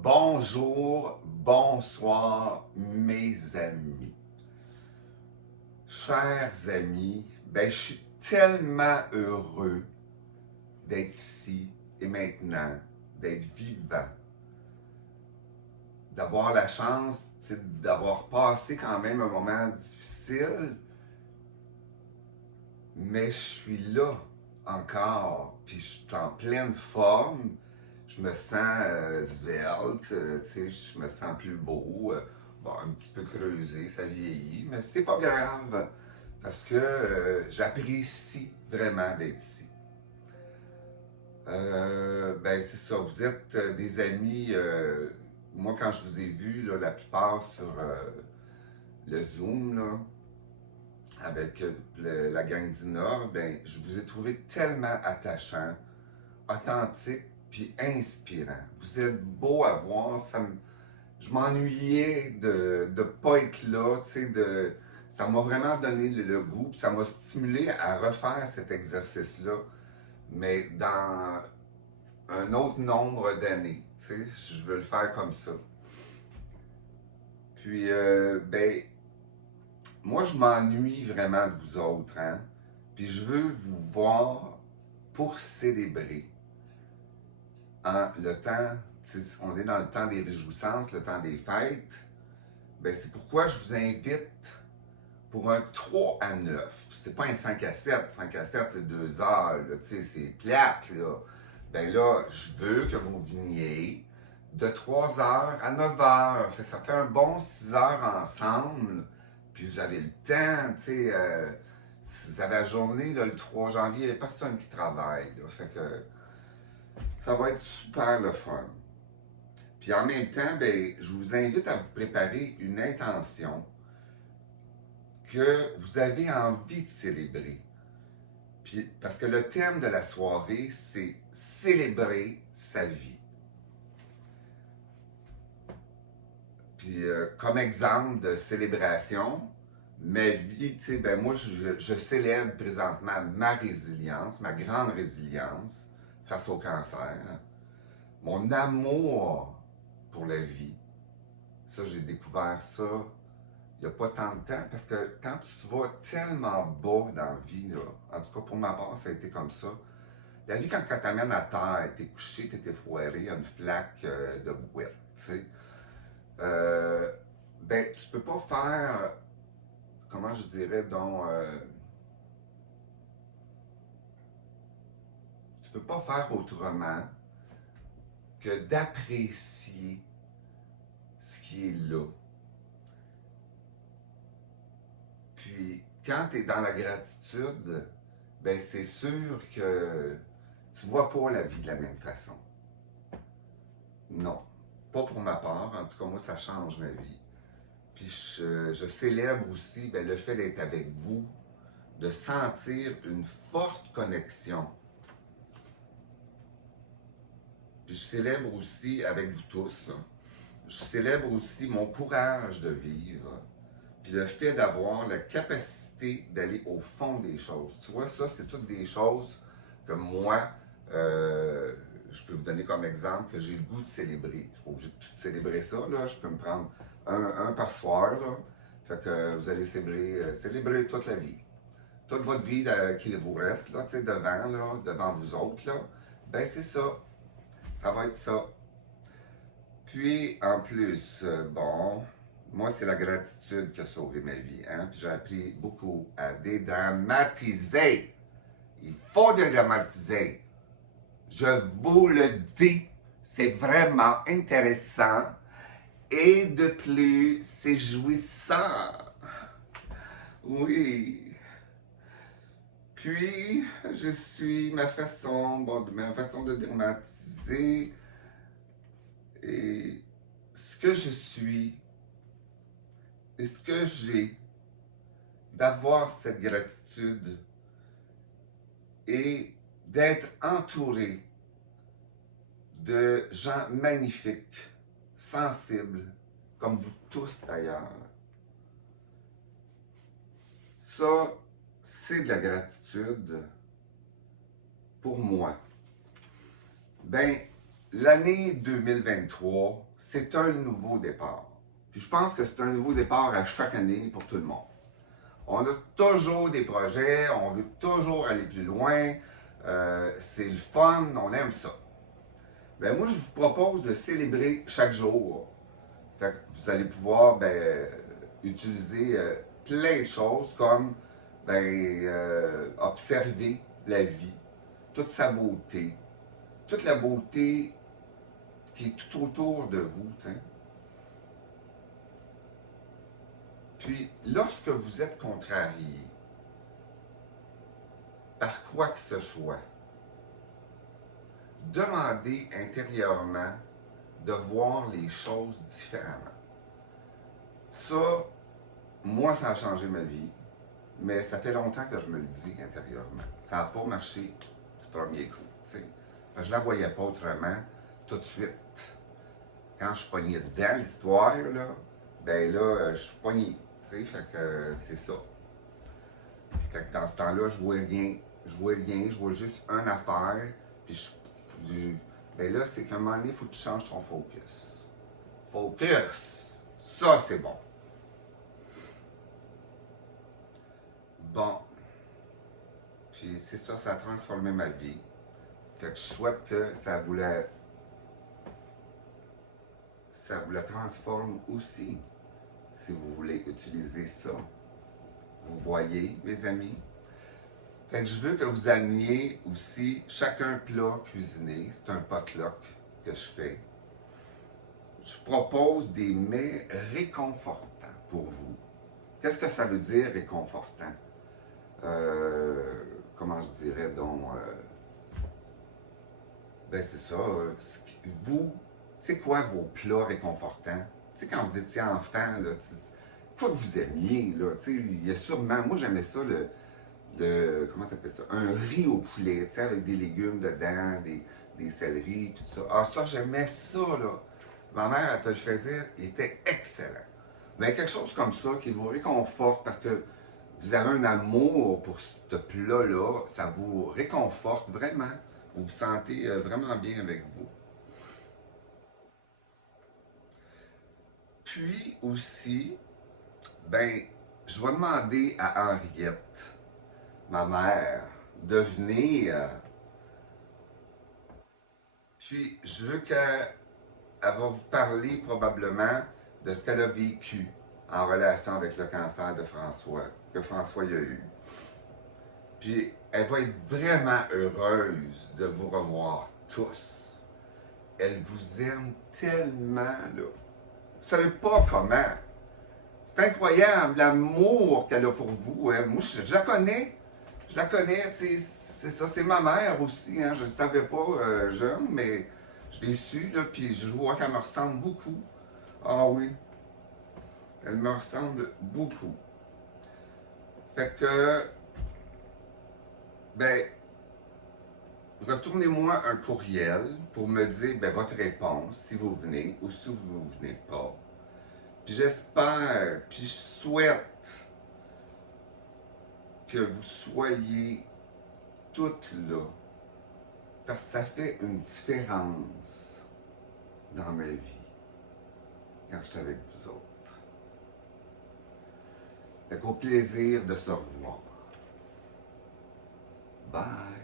Bonjour, bonsoir, mes amis. Chers amis, je suis tellement heureux d'être ici et maintenant, d'être vivant, d'avoir la chance d'avoir passé quand même un moment difficile, mais je suis là encore, puis je suis en pleine forme. Je me sens svelte, je me sens plus beau, bon, un petit peu creusé, ça vieillit, mais c'est pas grave parce que j'apprécie vraiment d'être ici. C'est ça, vous êtes des amis, moi quand je vous ai vus, là, la plupart sur le Zoom, là, avec la gang du Nord, je vous ai trouvé tellement attachant, authentique puis inspirant. Vous êtes beau à voir, je m'ennuyais de ne pas être là, ça m'a vraiment donné le goût, puis ça m'a stimulé à refaire cet exercice-là, mais dans un autre nombre d'années, je veux le faire comme ça. Puis, moi, je m'ennuie vraiment de vous autres, hein, puis je veux vous voir pour célébrer. Le temps, on est dans le temps des réjouissances, le temps des fêtes. C'est pourquoi je vous invite pour un 3 à 9. C'est pas un 5 à 7. 5 à 7, c'est 2 heures, là, c'est plate, là. Là, je veux que vous veniez de 3 heures à 9 heures. Ça fait un bon 6 heures ensemble. Puis vous avez le temps, si vous avez la journée, là, le 3 janvier, il n'y a personne qui travaille. Là, fait que ça va être super le fun. Puis en même temps, je vous invite à vous préparer une intention que vous avez envie de célébrer. Puis, parce que le thème de la soirée, c'est célébrer sa vie. Puis, comme exemple de célébration, ma vie, moi, je célèbre présentement ma résilience, ma grande résilience face au cancer, mon amour pour la vie. Ça, j'ai découvert ça il n'y a pas tant de temps, parce que quand tu vas tellement bas dans la vie, là, en tout cas pour ma part, ça a été comme ça. La vie, quand tu t'amènes à terre, t'es couché, t'es foiré, il y a une flaque de bouette, tu sais. Tu peux pas faire, comment je dirais, tu peux pas faire autrement que d'apprécier ce qui est là. Puis, quand tu es dans la gratitude, c'est sûr que tu vois pas la vie de la même façon. Non, pas pour ma part. En tout cas, moi, ça change ma vie. Puis, je célèbre aussi le fait d'être avec vous, de sentir une forte connexion. Puis, je célèbre aussi avec vous tous, là, je célèbre aussi mon courage de vivre. Puis le fait d'avoir la capacité d'aller au fond des choses. Tu vois, ça, c'est toutes des choses que moi, je peux vous donner comme exemple que j'ai le goût de célébrer. Je ne suis pas obligé de tout célébrer ça, là. Je peux me prendre un par soir, là. Fait que vous allez célébrer toute la vie. Toute votre vie qui vous reste, là, devant vous autres, là. C'est ça. Ça va être ça. Puis, en plus, moi, c'est la gratitude qui a sauvé ma vie. Hein? Puis j'ai appris beaucoup à dédramatiser. Il faut dédramatiser. Je vous le dis, c'est vraiment intéressant. Et de plus, c'est jouissant. Oui. Puis, je suis ma façon de dramatiser. Et ce que je suis, et ce que j'ai, d'avoir cette gratitude et d'être entouré de gens magnifiques, sensibles, comme vous tous d'ailleurs. Ça, c'est de la gratitude pour moi. l'année 2023, c'est un nouveau départ. Puis je pense que c'est un nouveau départ à chaque année pour tout le monde. On a toujours des projets, on veut toujours aller plus loin, c'est le fun, on aime ça. Ben moi, je vous propose de célébrer chaque jour. Fait que vous allez pouvoir utiliser plein de choses comme observer la vie, toute sa beauté, toute la beauté qui est tout autour de vous. T'sais. Puis, lorsque vous êtes contrarié par quoi que ce soit, demandez intérieurement de voir les choses différemment. Ça, moi, ça a changé ma vie, mais ça fait longtemps que je me le dis intérieurement. Ça n'a pas marché du premier coup. T'sais. Je la voyais pas autrement tout de suite. Quand je pognais dedans l'histoire, là, ben là, je suis pogné. Fait que c'est ça. Fait que dans ce temps-là, je vois rien. Je vois juste une affaire. Puis ben là, c'est qu'à un moment donné, il faut que tu changes ton focus. Focus! Ça, c'est bon. Bon. Puis c'est ça, ça a transformé ma vie. Fait que je souhaite que ça vous la transforme aussi, si vous voulez utiliser ça. Vous voyez, mes amis? Fait que je veux que vous ameniez aussi chacun plat cuisiné. C'est un potluck que je fais. Je propose des mets réconfortants pour vous. Qu'est-ce que ça veut dire réconfortant? Comment je dirais donc? Ben c'est ça. Vous, c'est quoi vos plats réconfortants? Tu sais, quand vous étiez enfant, là, quoi que vous aimiez, là, tu sais, il y a sûrement, moi j'aimais ça, comment t'appelles ça? Un riz au poulet, tu sais, avec des légumes dedans, des céleris, tout ça. Ah, ça, j'aimais ça, là. Ma mère, elle te le faisait, il était excellent. Mais quelque chose comme ça qui vous réconforte parce que vous avez un amour pour ce plat-là, ça vous réconforte vraiment. Vous vous sentez vraiment bien avec vous. Puis aussi, ben, je vais demander à Henriette, ma mère, de venir. Puis je veux qu'elle va vous parler probablement de ce qu'elle a vécu en relation avec le cancer de François, que François y a eu. Puis elle va être vraiment heureuse de vous revoir tous. Elle vous aime tellement, là. Vous savez pas comment. C'est incroyable l'amour qu'elle a pour vous. Hein. Moi, je la connais. Je la connais, c'est ça. C'est ma mère aussi. Hein. Je ne le savais pas jeune, mais je l'ai su, là, puis je vois qu'elle me ressemble beaucoup. Ah oui. Elle me ressemble beaucoup. Fait que, ben, retournez-moi un courriel pour me dire votre réponse, si vous venez ou si vous ne venez pas. Puis j'espère, puis je souhaite que vous soyez toutes là. Parce que ça fait une différence dans ma vie quand je suis avec vous autres. Fait qu'au plaisir de se revoir. Bye!